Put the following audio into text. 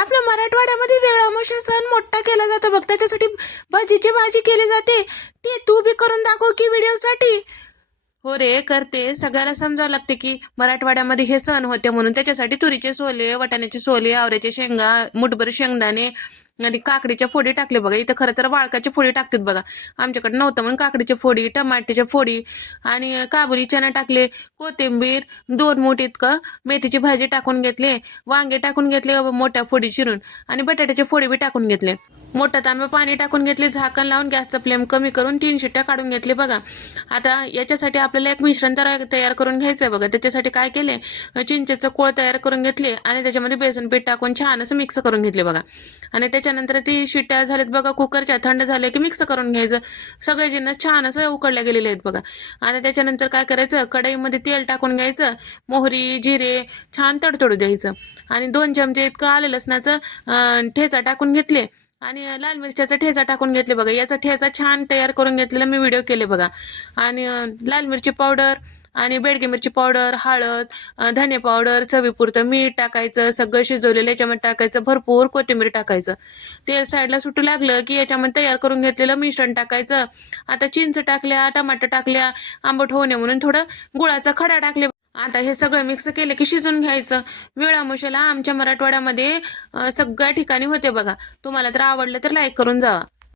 आपल्या मराठवाड्यामध्ये वेळामुळे सण मोठा केला जातो बघ, त्याच्यासाठी भजीची भाजी केली जाते. ते तू बी करून दाखव की व्हिडिओसाठी. हो रे, करते. सगळ्याला समजावं लागते की मराठवाड्यामध्ये हे सण होते म्हणून. त्याच्यासाठी तुरीचे सोले, वाटाण्याचे सोले, आवऱ्याचे शेंगा, मुठभर शेंगदाणे आणि काकडीच्या फोडी टाकले बघा. इथं खरं तर वाळकाच्या फोडी टाकतात बघा, आमच्याकडे नव्हतं म्हणून काकडीच्या फोडी, टमाट्याच्या फोडी आणि काबुली चना टाकले, कोथिंबीर 2 मूठ इतकं, मेथीची भाजी टाकून घेतले, वांगे टाकून घेतले मोठ्या फोडी चिरून आणि बटाट्याचे फोडी बी टाकून घेतले. मोठा तांबे पाणी टाकून घेतले, झाकण लावून गॅसचा फ्लेम कमी करून 3 शिट्ट्या काढून घेतले बघा. आता याच्यासाठी आपल्याला एक मिश्रण तयार करून घ्यायचं आहे बघा. त्याच्यासाठी काय केले, चिंचेचं कोळ तयार करून घेतले आणि त्याच्यामध्ये बेसन पीठ टाकून छान असं मिक्स करून घेतले बघा. आणि त्याच्यानंतर ती शिट्ट्या झाल्यात बघा कुकरच्या, थंड झाले की मिक्स करून घ्यायचं. सगळे जिन्नस छान असं उकडल्या गेलेले आहेत बघा. आणि त्याच्यानंतर काय करायचं, कढईमध्ये तेल टाकून घ्यायचं, मोहरी जिरे छान तडतडू द्यायचं आणि 2 चमचे इतकं आलं लसणाचं ठेचा टाकून घेतले आणि लाल मिरच्याचा ठेचा टाकून घेतले बघा. याचा ठेचा छान तयार करून घेतलेला मी व्हिडिओ केले बघा. आणि लाल मिरची पावडर आणि बेडगी मिरची पावडर, हळद, धने पावडर, चवीपुरतं मीठ टाकायचं, सगळं शिजवलेलं याच्यामध्ये टाकायचं, भरपूर कोथिंबीर टाकायचं. तेल साईडला सुटू लागलं की याच्यामध्ये तयार करून घेतलेलं मिश्रण टाकायचं. आता चिंच टाकल्या, टमाटर टाकल्या, आंबट होऊ नये म्हणून थोडं गुळाचा खडा टाकले. आता हे सगळं मिक्स केलं की शिजून घ्यायचं. वेळामुळेला आमच्या मराठवाड्यामध्ये सगळ्या ठिकाणी होते बघा. तुम्हाला तर आवडलं तर लाईक करून जावा.